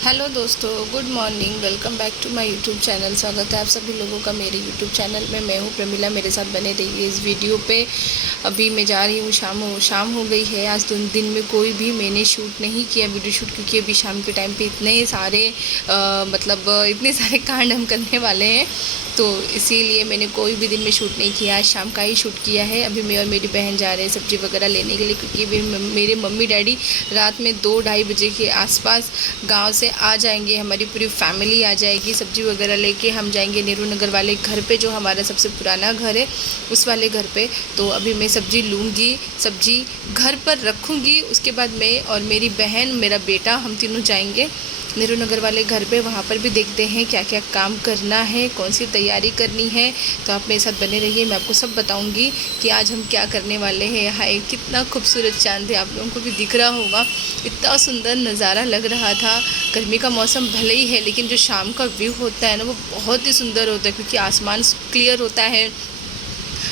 Hello दोस्तों, good morning. Welcome back to my YouTube channel. स्वागत है आप सभी लोगों का मेरे यूट्यूब चैनल में। मैं हूँ प्रमिला, मेरे साथ बने रहिए इस वीडियो पे। अभी मैं जा रही हूँ, शाम हो गई है। आज दिन में कोई भी मैंने शूट नहीं किया वीडियो शूट, क्योंकि अभी शाम के टाइम पे इतने सारे इतने सारे कांड हम करने वाले हैं, तो इसीलिए मैंने कोई भी दिन में शूट नहीं किया। आज शाम का ही शूट किया है। अभी मैं और मेरी बहन जा रहे हैं सब्ज़ी वगैरह लेने के लिए, क्योंकि मेरे मम्मी डैडी रात में 2-2:30 बजे के आसपास गांव से आ जाएंगे। हमारी पूरी फैमिली आ जाएगी। सब्ज़ी वगैरह लेके हम जाएंगे नेहरू नगर वाले घर पे, जो हमारा सबसे पुराना घर है, उस वाले घर पे। तो अभी मैं सब्ज़ी लूँगी, सब्ज़ी घर पर रखूँगी। उसके बाद मैं और मेरी बहन, मेरा बेटा, हम तीनों जाएंगे नेहरू नगर वाले घर पे। वहाँ पर भी देखते हैं क्या क्या काम करना है, कौन सी तैयारी करनी है। तो आप मेरे साथ बने रहिए, मैं आपको सब बताऊंगी कि आज हम क्या करने वाले हैं। यहाँ एक कितना खूबसूरत चांद है, आप लोगों को भी दिख रहा होगा। इतना सुंदर नज़ारा लग रहा था। गर्मी का मौसम भले ही है, लेकिन जो शाम का व्यू होता है ना, वो बहुत ही सुंदर होता है, क्योंकि आसमान क्लियर होता है,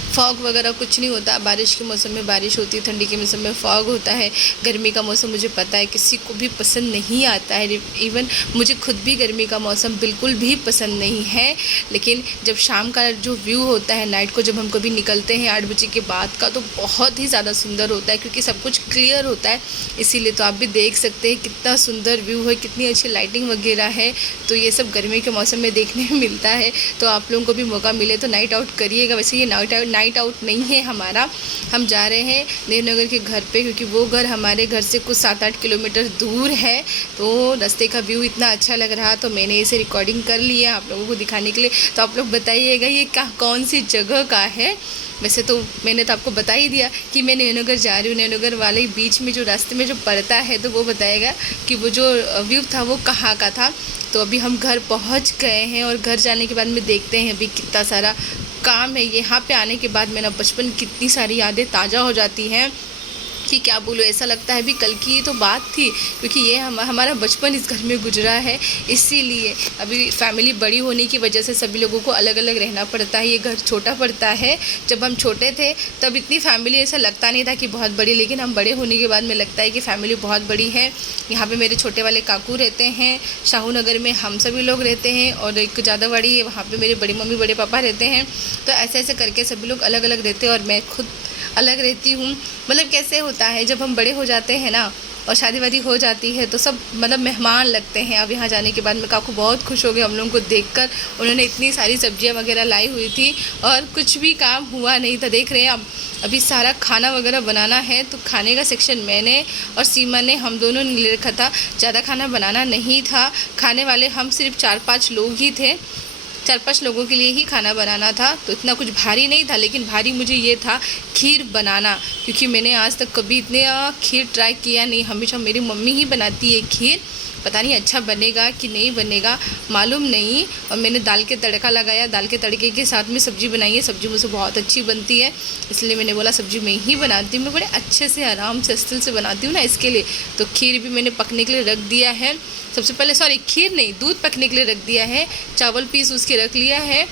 फॉग वगैरह कुछ नहीं होता। बारिश के मौसम में बारिश होती है, ठंडी के मौसम में फॉग होता है। गर्मी का मौसम मुझे पता है किसी को भी पसंद नहीं आता है, इवन मुझे खुद भी गर्मी का मौसम बिल्कुल भी पसंद नहीं है। लेकिन जब शाम का जो व्यू होता है, नाइट को जब हम कभी निकलते हैं 8 बजे के बाद का, तो बहुत ही ज़्यादा सुंदर होता है, क्योंकि सब कुछ क्लियर होता है। इसीलिए तो आप भी देख सकते हैं कितना सुंदर व्यू है, कितनी अच्छी लाइटिंग वगैरह है। तो ये सब गर्मी के मौसम में देखने में मिलता है। तो आप लोगों को भी मौका मिले तो नाइट आउट करिएगा। वैसे ये नाइट आउट नहीं है हमारा, हम जा रहे हैं नेहरू नगर के घर पे, क्योंकि वो घर हमारे घर से कुछ 7-8 किलोमीटर दूर है। तो रास्ते का व्यू इतना अच्छा लग रहा, तो मैंने इसे रिकॉर्डिंग कर लिया आप लोगों को दिखाने के लिए। तो आप लोग बताइएगा ये कौन सी जगह का है। वैसे तो मैंने तो आपको बता ही दिया कि मैं नेहरू नगर जा रही हूँ। नेहरू नगर वाले बीच में जो रास्ते में जो पड़ता है, तो वो बताएगा कि वो जो व्यू था वो कहाँ का था। तो अभी हम घर पहुँच गए हैं, और घर जाने के बाद में देखते हैं अभी कितना सारा काम है। यहाँ पे आने के बाद मेरा बचपन कितनी सारी यादें ताज़ा हो जाती हैं कि क्या बोलूँ। ऐसा लगता है भी कल की ही तो बात थी, क्योंकि ये हमारा बचपन इस घर में गुजरा है। इसीलिए अभी फैमिली बड़ी होने की वजह से सभी लोगों को अलग अलग रहना पड़ता है। ये घर छोटा पड़ता है। जब हम छोटे थे तब इतनी फैमिली ऐसा लगता नहीं था कि बहुत बड़ी, लेकिन हम बड़े होने के बाद में लगता है कि फ़ैमिली बहुत बड़ी है। यहाँ पे मेरे छोटे वाले काकू रहते हैं, शाहू नगर में हम सभी लोग रहते हैं, और एक ज़्यादा बड़ी है, वहाँ पर मेरे बड़ी मम्मी बड़े पापा रहते हैं। तो ऐसे ऐसे करके सभी लोग अलग अलग रहते हैं, और मैं खुद अलग रहती हूँ। मतलब कैसे होता है, जब हम बड़े हो जाते हैं ना और शादी वादी हो जाती है, तो सब मेहमान लगते हैं। अब यहाँ जाने के बाद मैं काकू बहुत खुश हो गए हम लोगों को देखकर। उन्होंने इतनी सारी सब्जियाँ वगैरह लाई हुई थी, और कुछ भी काम हुआ नहीं था। देख रहे हैं अब अभी सारा खाना वगैरह बनाना है। तो खाने का सेक्शन मैंने और सीमा ने, हम दोनों ने ले रखा था। ज़्यादा खाना बनाना नहीं था, खाने वाले हम सिर्फ 4-5 लोग ही थे। 4-5 लोगों के लिए ही खाना बनाना था, तो इतना कुछ भारी नहीं था। लेकिन भारी मुझे ये था खीर बनाना, क्योंकि मैंने आज तक कभी इतने खीर ट्राई किया नहीं। हमेशा मेरी मम्मी ही बनाती है खीर, पता नहीं अच्छा बनेगा कि नहीं बनेगा, मालूम नहीं। और मैंने दाल के तड़का लगाया, दाल के तड़के के साथ में सब्ज़ी बनाई है। सब्ज़ी मुझसे बहुत अच्छी बनती है, इसलिए मैंने बोला सब्ज़ी मैं ही बनाती हूँ। मैं बड़े अच्छे से आराम से स्टिल से बनाती हूँ ना, इसके लिए। तो खीर भी मैंने पकने के लिए रख दिया है। सबसे पहले, सॉरी खीर नहीं, दूध पकने के लिए रख दिया है। चावल पीस उसके रख लिया है,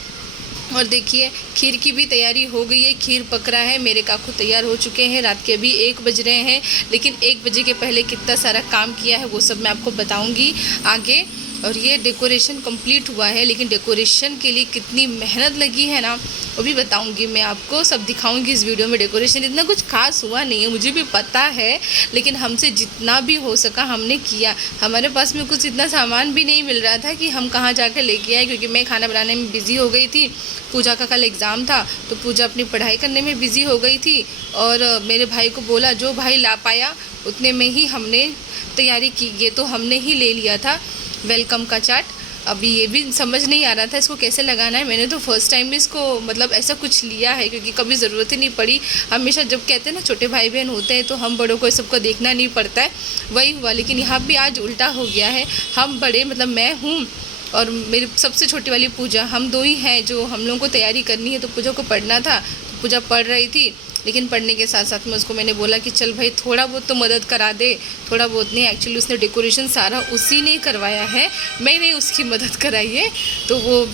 और देखिए खीर की भी तैयारी हो गई है। खीर पक रहा है, मेरे काकू तैयार हो चुके हैं। रात के अभी 1 बज रहे हैं, लेकिन 1 बजे के पहले कितना सारा काम किया है वो सब मैं आपको बताऊंगी आगे। और ये डेकोरेशन कंप्लीट हुआ है, लेकिन डेकोरेशन के लिए कितनी मेहनत लगी है ना, वो भी बताऊंगी मैं आपको, सब दिखाऊंगी इस वीडियो में। डेकोरेशन इतना कुछ खास हुआ नहीं है, मुझे भी पता है, लेकिन हमसे जितना भी हो सका हमने किया। हमारे पास में कुछ इतना सामान भी नहीं मिल रहा था कि हम कहाँ जाकर लेके आए, क्योंकि मैं खाना बनाने में बिज़ी हो गई थी। पूजा का कल एग्ज़ाम था, तो पूजा अपनी पढ़ाई करने में बिज़ी हो गई थी, और मेरे भाई को बोला जो भाई ला पाया उतने में ही हमने तैयारी की। ये तो हमने ही ले लिया था वेलकम का चार्ट। अभी ये भी समझ नहीं आ रहा था इसको कैसे लगाना है। मैंने तो फर्स्ट टाइम भी इसको ऐसा कुछ लिया है, क्योंकि कभी ज़रूरत ही नहीं पड़ी। हमेशा जब कहते हैं ना छोटे भाई बहन होते हैं तो हम बड़ों को सबको देखना नहीं पड़ता है, वही हुआ। लेकिन यहाँ भी आज उल्टा हो गया है। हम बड़े, मैं हूँ और मेरी सबसे छोटी वाली पूजा, हम दो ही हैं जो हम लोगों को तैयारी करनी है। तो पूजा को पढ़ना था, तो पूजा पढ़ रही थी, लेकिन पढ़ने के साथ साथ में उसको मैंने बोला कि चल भाई थोड़ा बहुत तो मदद करा दे। थोड़ा बहुत नहीं, एक्चुअली उसने डेकोरेशन सारा उसी ने करवाया है, मैंने उसकी मदद कराई है। तो वो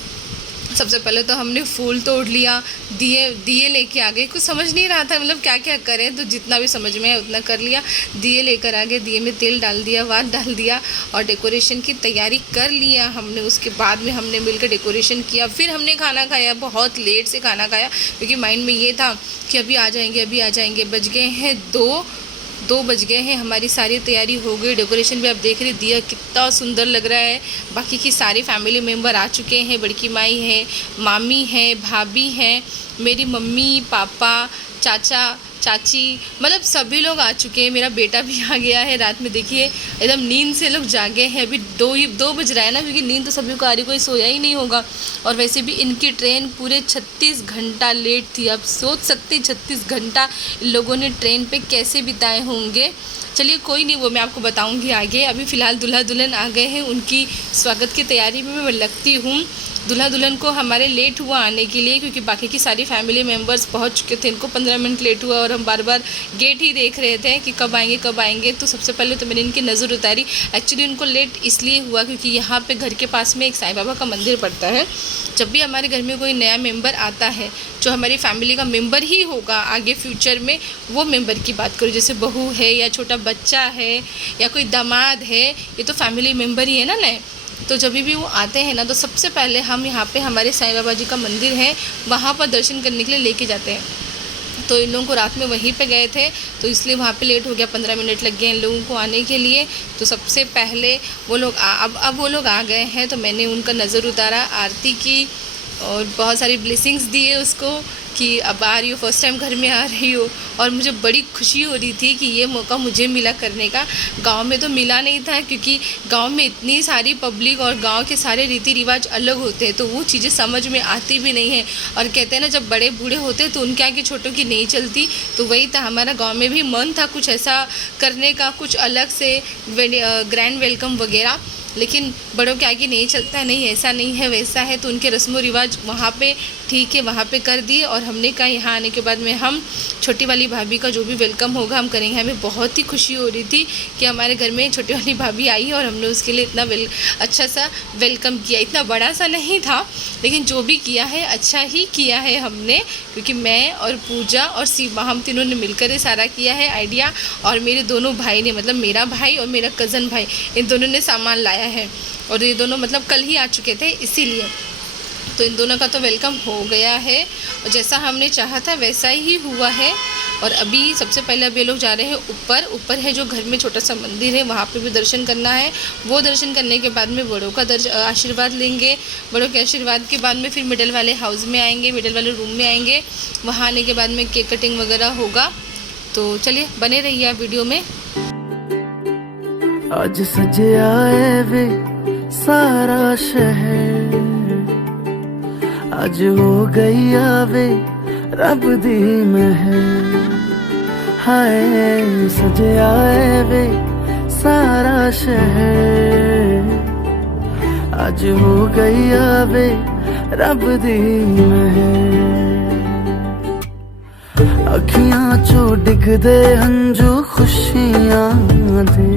सबसे पहले तो हमने फूल तोड़ लिया, दिए लेके आ गए। कुछ समझ नहीं रहा था मतलब क्या क्या करें, तो जितना भी समझ में आया उतना कर लिया। दिए लेकर आ गए, दिए में तेल डाल दिया, वात डाल दिया और डेकोरेशन की तैयारी कर लिया हमने। उसके बाद में हमने मिलकर डेकोरेशन किया, फिर हमने खाना खाया। बहुत लेट से खाना खाया क्योंकि माइंड में ये था कि अभी आ जाएंगे। बज गए हैं 2 बज गए हैं। हमारी सारी तैयारी हो गई। डेकोरेशन भी आप देख रहे, दिया कितना सुंदर लग रहा है। बाकी की सारी फैमिली मेम्बर आ चुके हैं। बड़की माई है, मामी है, भाभी हैं, मेरी मम्मी, पापा, चाचा, चाची, मतलब सभी लोग आ चुके हैं। मेरा बेटा भी आ गया है। रात में देखिए एकदम नींद से लोग जागे हैं। अभी 2 बज रहा है ना, क्योंकि नींद तो सभी को आ रही, कोई सोया ही नहीं होगा। और वैसे भी इनकी ट्रेन पूरे 36 घंटा लेट थी। आप सोच सकते 36 घंटा इन लोगों ने ट्रेन पे कैसे बिताए होंगे। चलिए कोई नहीं, वो मैं आपको बताऊंगी आगे। अभी फ़िलहाल दूल्हा दुल्हन आ गए हैं, उनकी स्वागत की तैयारी में मैं लगती हूँ। दूल्हा दुल्हन को हमारे लेट हुआ आने के लिए, क्योंकि बाकी की सारी फैमिली मेम्बर्स पहुंच चुके थे। इनको 15 मिनट लेट हुआ और हम बार बार गेट ही देख रहे थे कि कब आएंगे। तो सबसे पहले तो मैंने इनकी नज़र उतारी। एक्चुअली उनको लेट इसलिए हुआ क्योंकि यहाँ पे घर के पास में एक साईं बाबा का मंदिर पड़ता है। जब भी हमारे घर में कोई नया मेम्बर आता है, जो हमारी फैमिली का मेम्बर ही होगा आगे फ्यूचर में, वो मेम्बर की बात करूँ, जैसे बहू है या छोटा बच्चा है या कोई दामाद है, ये तो फैमिली मेम्बर ही है ना नए। तो जब भी वो आते हैं ना, तो सबसे पहले हम यहाँ पे हमारे साईं बाबा जी का मंदिर है, वहाँ पर दर्शन करने के लिए लेके जाते हैं। तो इन लोगों को रात में वहीं पे गए थे, तो इसलिए वहाँ पे लेट हो गया। 15 मिनट लग गए इन लोगों को आने के लिए। तो सबसे पहले वो लोग अब वो लोग आ गए हैं, तो मैंने उनका नज़र उतारा, आरती की और बहुत सारी ब्लेसिंग्स दिए उसको कि अब आ रही हो, फर्स्ट टाइम घर में आ रही हो। और मुझे बड़ी खुशी हो रही थी कि ये मौका मुझे मिला करने का। गांव में तो मिला नहीं था, क्योंकि गांव में इतनी सारी पब्लिक और गांव के सारे रीति रिवाज अलग होते हैं, तो वो चीज़ें समझ में आती भी नहीं है। और कहते हैं ना, जब बड़े बूढ़े होते हैं तो उनके आगे छोटों की नहीं चलती। तो वही था, हमारा गाँव में भी मन था कुछ ऐसा करने का, कुछ अलग से ग्रैंड वेलकम वगैरह, लेकिन बड़ों के आगे नहीं चलता है। नहीं, ऐसा नहीं है, वैसा है। तो उनके रस्म व रिवाज वहाँ पे ठीक है, वहाँ पे कर दिए। और हमने कहा यहाँ आने के बाद में हम छोटी वाली भाभी का जो भी वेलकम होगा हम करेंगे। हमें बहुत ही खुशी हो रही थी कि हमारे घर में छोटी वाली भाभी आई और हमने उसके लिए इतना अच्छा सा वेलकम किया। इतना बड़ा सा नहीं था, लेकिन जो भी किया है अच्छा ही किया है हमने, क्योंकि मैं और पूजा और सीमा, हम तीनों ने मिलकर ये सारा किया है आइडिया। और मेरे दोनों भाई ने, मतलब मेरा भाई और मेरा कज़न भाई, इन दोनों ने सामान लाया है। और ये दोनों मतलब कल ही आ चुके थे, इसीलिए तो इन दोनों का तो वेलकम हो गया है। और जैसा हमने चाहा था वैसा ही हुआ है। और अभी सबसे पहले अब ये लोग जा रहे हैं ऊपर है जो घर में छोटा सा मंदिर है, वहाँ पे भी दर्शन करना है। वो दर्शन करने के बाद में बड़ों का आशीर्वाद लेंगे। बड़ों के आशीर्वाद के बाद में फिर मिडल वाले हाउस में आएंगे, मिडल वाले रूम में आएंगे। वहाँ आने के बाद में केक कटिंग वगैरह होगा। तो चलिए बने रहिए आप वीडियो में। आज सजया है वे सारा शहर, आज हो गई आवे रब दी महर। हाय सजया है वे सारा शहर, आज हो गई आवे रब दी महर। अखियां चो डिगदे हंजू खुशियां दे,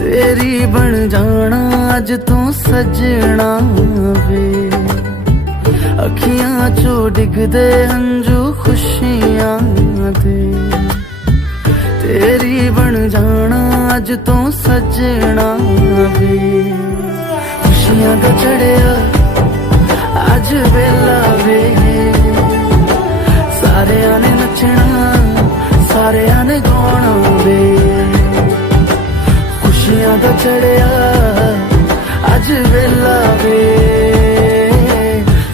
तेरी बन जाना अज तू सजना वे। अखियां चो डिगदे हंजू खुशियां दे, तेरी बन जाना अज तू सजना वे। खुशियां दा चढ़िया अज वेला वे, सारेयां ने नचना सारेयां ने गाना वे। खुशियां दा चढ़िया अज वेला वे,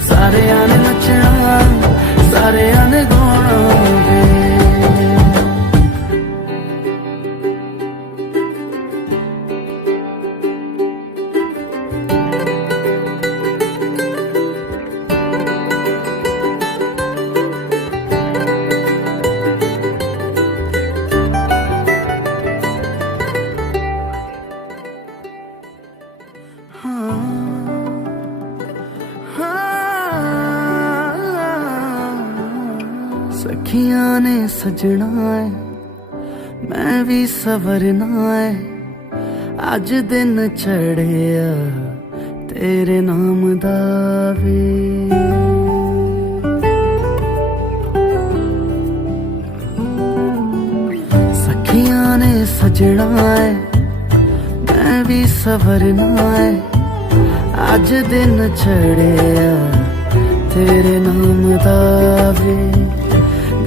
सारेयां ने नचना सारेयां ने गाना वे। सखियां ने सजना है, मैं भी सवरना है। अज दिन चढ़िया तेरे नाम दा वे सखियां ने सजना है मैं भी सवरना है अज दिन चढ़िया तेरे नाम दा वे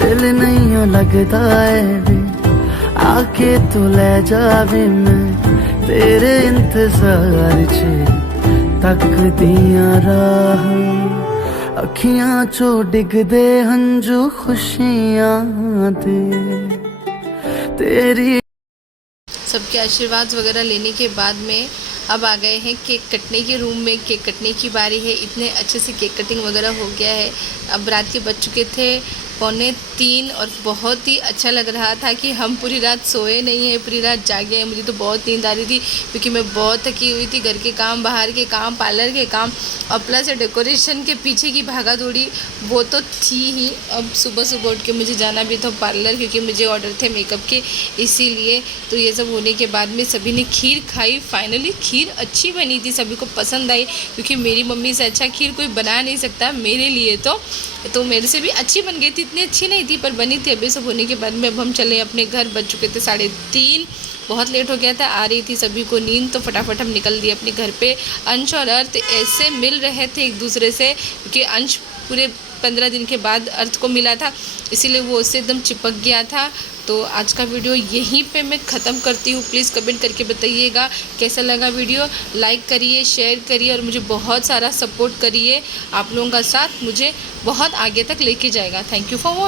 दिल नहीं लगता है वे आके तू ले जावे मैं तेरे इंतजार च तक दिया राह अखियां चो डिगदे हंजू खुशियां दे तेरी। सबके आशीर्वाद वगैरह लेने के बाद में अब आ गए हैं केक कटने के रूम में। केक कटने की बारी है। इतने अच्छे से केक कटिंग वगैरह हो गया है। अब रात के बज चुके थे 2:45 और बहुत ही अच्छा लग रहा था कि हम पूरी रात सोए नहीं हैं, पूरी रात जागे हैं। मुझे तो बहुत नींद आ रही थी क्योंकि मैं बहुत थकी हुई थी। घर के काम, बाहर के काम, पार्लर के काम और प्लस डेकोरेशन के पीछे की भागा दौड़ी वो तो थी ही। अब सुबह सुबह उठ के मुझे जाना भी था पार्लर क्योंकि मुझे ऑर्डर थे मेकअप के, इसीलिए। तो ये सब होने के बाद में सभी ने खीर खाई। फाइनली खीर अच्छी बनी थी, सभी को पसंद आई क्योंकि मेरी मम्मी से अच्छा खीर कोई बना नहीं सकता मेरे लिए। तो मेरे से भी अच्छी बन गई थी, इतनी अच्छी नहीं थी पर बनी थी। अभी सब होने के बाद में अब हम चले अपने घर। बज चुके थे 3:30, बहुत लेट हो गया था। आ रही थी सभी को नींद तो फटाफट हम निकल दिए अपने घर पे। अंश और अर्थ ऐसे मिल रहे थे एक दूसरे से क्योंकि अंश पूरे 15 दिन के बाद अर्थ को मिला था, इसीलिए वो उससे एकदम चिपक गया था। तो आज का वीडियो यहीं पे मैं ख़त्म करती हूँ। प्लीज़ कमेंट करके बताइएगा कैसा लगा वीडियो। लाइक करिए, शेयर करिए और मुझे बहुत सारा सपोर्ट करिए। आप लोगों का साथ मुझे बहुत आगे तक लेके जाएगा। Thank you for watching.